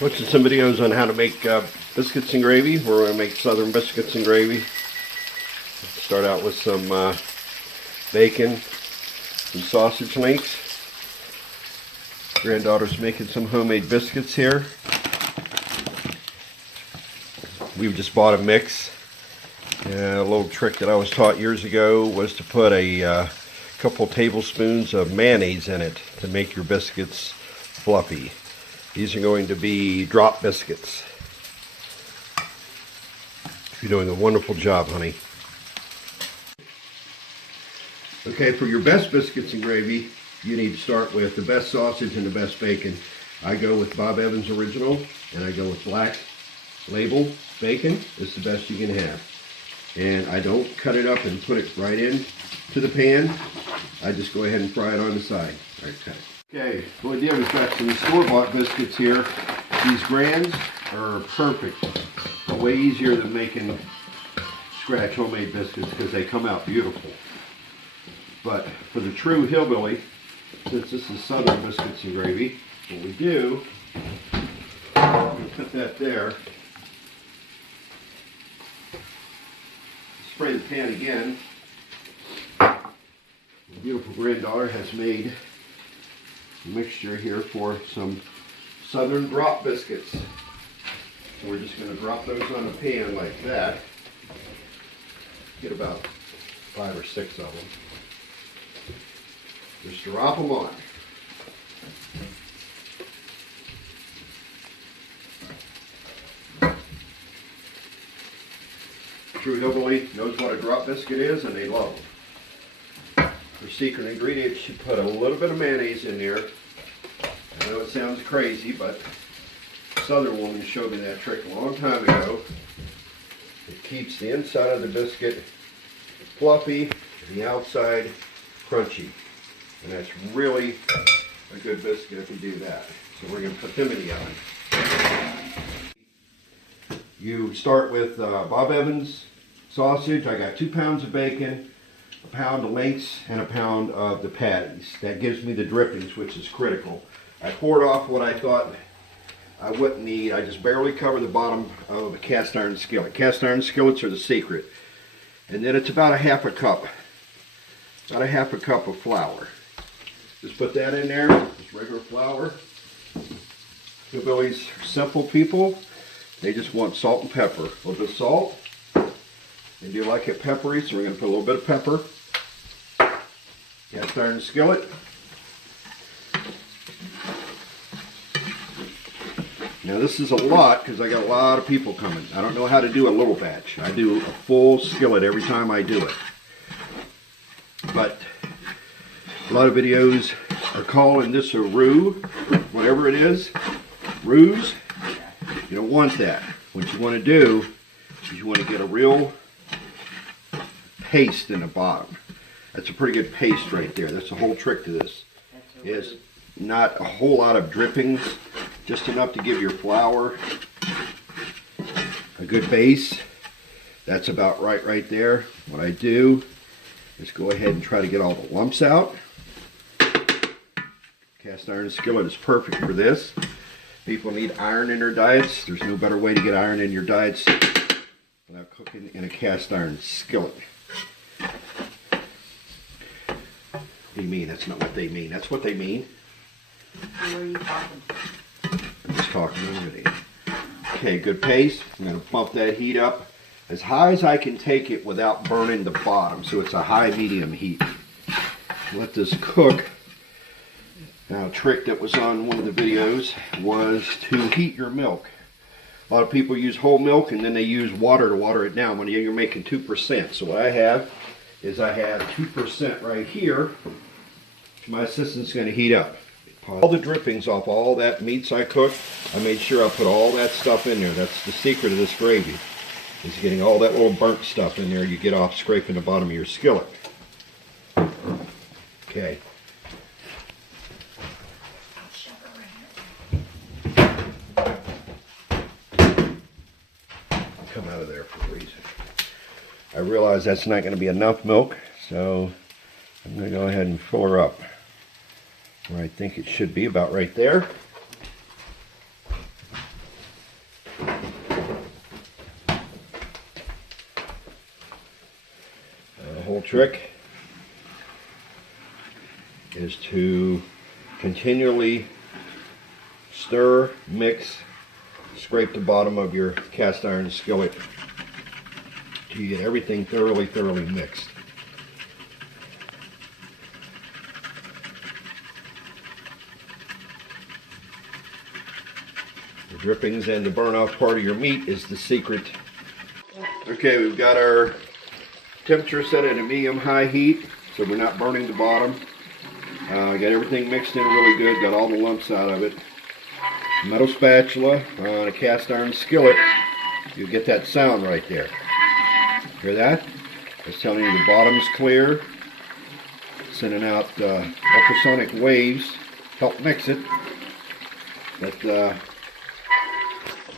Watching some videos on how to make biscuits and gravy. We're going to make southern biscuits and gravy. Start out with some bacon, some sausage links. Granddaughter's making some homemade biscuits here. We've just bought a mix. A little trick that I was taught years ago was to put a couple tablespoons of mayonnaise in it to make your biscuits fluffy. These are going to be drop biscuits. You're doing a wonderful job, honey. Okay, for your best biscuits and gravy, you need to start with the best sausage and the best bacon. I go with Bob Evans Original, and I go with Black Label bacon. It's the best you can have. And I don't cut it up and put it right in to the pan. I just go ahead and fry it on the side. All right, cut it. Okay, what we did was got some store-bought biscuits here. These grands are perfect, but way easier than making scratch homemade biscuits because they come out beautiful. But for the true Hillbilly, since this is southern biscuits and gravy, what we do, we'll put that there. Spray the pan again. The beautiful granddaughter has made a mixture here for some southern drop biscuits. So we're just going to drop those on the pan like that. Get about 5 or 6 of them. Just drop them on. True Hillbilly knows what a drop biscuit is, and they love them. For secret ingredients, you put a little bit of mayonnaise in there. I know it sounds crazy, but a Southern woman showed me that trick a long time ago. It keeps the inside of the biscuit fluffy and the outside crunchy. And that's really a good biscuit if you do that. So we're going to put them in the oven. You start with Bob Evans sausage. I got 2 pounds of bacon, a pound of links, and a pound of the patties. That gives me the drippings, which is critical. I poured off what I thought I wouldn't need. I just barely cover the bottom of a cast iron skillet. Cast iron skillets are the secret. And then it's about a half a cup of flour. Just put that in there, just regular flour. Hillbillies are simple people. They just want salt and pepper. A little bit of salt. They do like it peppery, so we're going to put a little bit of pepper. Cast iron skillet. Now this is a lot because I got a lot of people coming. I don't know how to do a little batch. I do a full skillet every time I do it. But a lot of videos are calling this a roux, whatever it is, roux. You don't want that. What you want to do is you want to get a real paste in the bottom. That's a pretty good paste right there. That's the whole trick to this. Is not a whole lot of drippings, just enough to give your flour a good base. That's about right there. What I do is go ahead and try to get all the lumps out. Cast iron skillet is perfect for this. People need iron in their diets. There's no better way to get iron in your diets than cooking in a cast iron skillet. What do you mean? That's not what they mean. That's what they mean. What are you talking? I'm just talking on the video. Okay, good paste. I'm going to bump that heat up as high as I can take it without burning the bottom. So it's a high medium heat. Let this cook. Now, a trick that was on one of the videos was to heat your milk. A lot of people use whole milk and then they use water to water it down when you're making 2%. So what I have is I have 2% right here. My assistant's going to heat up. All the drippings off all that meats I cooked, I made sure I put all that stuff in there. That's the secret of this gravy, is getting all that little burnt stuff in there you get off scraping the bottom of your skillet. Okay. Come out of there for a reason. I realize that's not going to be enough milk, so I'm going to go ahead and fill her up where I think it should be, about right there. trick is to continually stir, mix, scrape the bottom of your cast iron skillet till you get everything thoroughly mixed. The drippings and the burn off part of your meat is the secret. Okay, we've got our temperature set at a medium-high heat, so we're not burning the bottom. Got everything mixed in really good, got all the lumps out of it. Metal spatula on a cast iron skillet, you get that sound right there. Hear that? It's telling you the bottom's clear, sending out ultrasonic waves, help mix it. But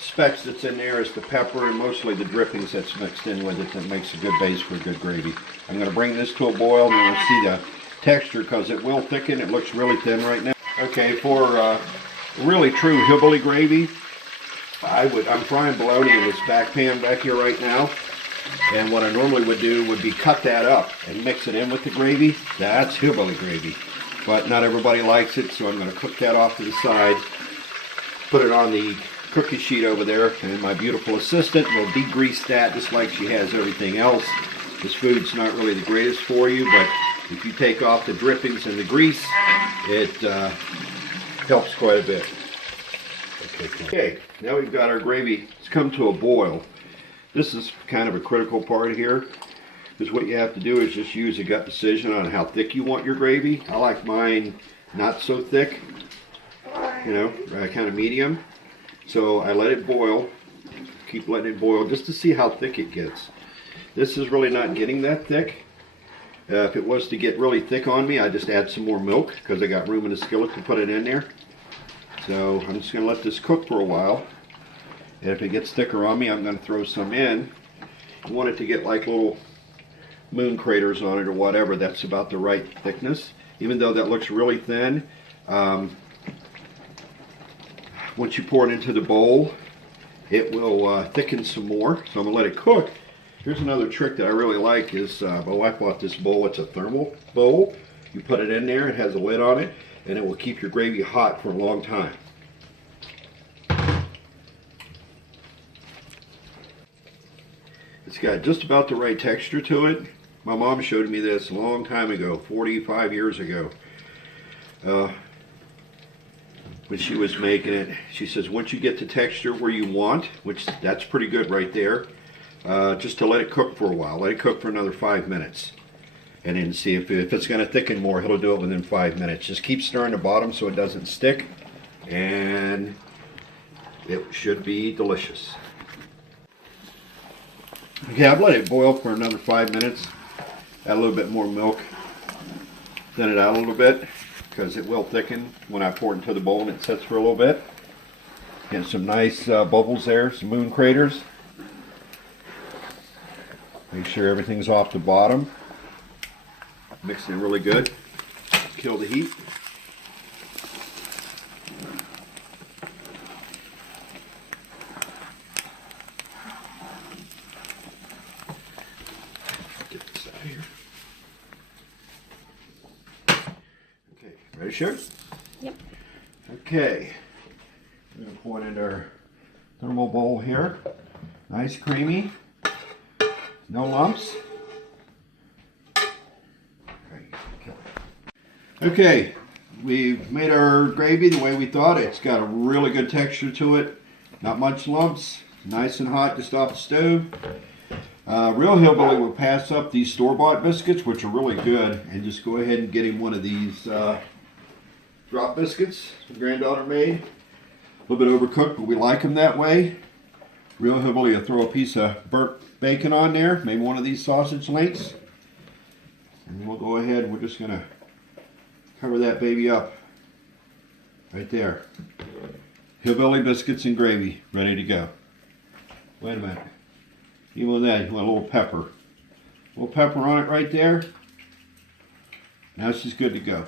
specks that's in there is the pepper and mostly the drippings that's mixed in with it that makes a good base for a good gravy. I'm going to bring this to a boil and you'll see the texture because it will thicken. It looks really thin right now. Okay, for really true hillbilly gravy, I'm frying bologna in this back pan back here right now. And what I normally would do would be cut that up and mix it in with the gravy. That's hillbilly gravy. But not everybody likes it, so I'm going to cook that off to the side. Put it on the cookie sheet over there, and my beautiful assistant will degrease that just like she has everything else. This food's not really the greatest for you, but if you take off the drippings and the grease, it helps quite a bit. Okay, now we've got our gravy. It's come to a boil. This is kind of a critical part here, because what you have to do is just use a gut decision on how thick you want your gravy. I like mine not so thick, you know, kind of medium. So I let it boil, keep letting it boil just to see how thick it gets. This is really not getting that thick. If it was to get really thick on me, I'd just add some more milk because I got room in the skillet to put it in there. So I'm just going to let this cook for a while. And if it gets thicker on me, I'm going to throw some in. You want it to get like little moon craters on it or whatever. That's about the right thickness. Even though that looks really thin, once you pour it into the bowl, it will thicken some more. So I'm going to let it cook. Here's another trick that I really like is, my wife bought this bowl. It's a thermal bowl. You put it in there, it has a lid on it, and it will keep your gravy hot for a long time. It's got just about the right texture to it. My mom showed me this a long time ago, 45 years ago. When she was making it, she says once you get the texture where you want, which that's pretty good right there, just to let it cook for a while. Let it cook for another 5 minutes. And then see if it's going to thicken more, it'll do it within 5 minutes. Just keep stirring the bottom so it doesn't stick, and it should be delicious. Okay, I've let it boil for another 5 minutes. Add a little bit more milk. Thin it out a little bit, because it will thicken when I pour it into the bowl and it sits for a little bit. Get some nice bubbles there, some moon craters. Make sure everything's off the bottom. Mixing it really good. Kill the heat. Get this out of here. Okay, ready to shoot? Yep. Okay. We're going to pour it into our thermal bowl here. Nice creamy. No lumps. Okay, we've made our gravy the way we thought. It's got a really good texture to it. Not much lumps. Nice and hot just off the stove. Real Hillbilly will pass up these store-bought biscuits, which are really good, and just go ahead and get him one of these drop biscuits my granddaughter made. A little bit overcooked, but we like them that way. Real Hillbilly will throw a piece of burnt bacon on there, maybe one of these sausage links. And we'll go ahead, we're just going to cover that baby up right there. Hillbilly biscuits and gravy ready to go. Wait a minute. Even with that, you want a little pepper. A little pepper on it right there. Now this is good to go.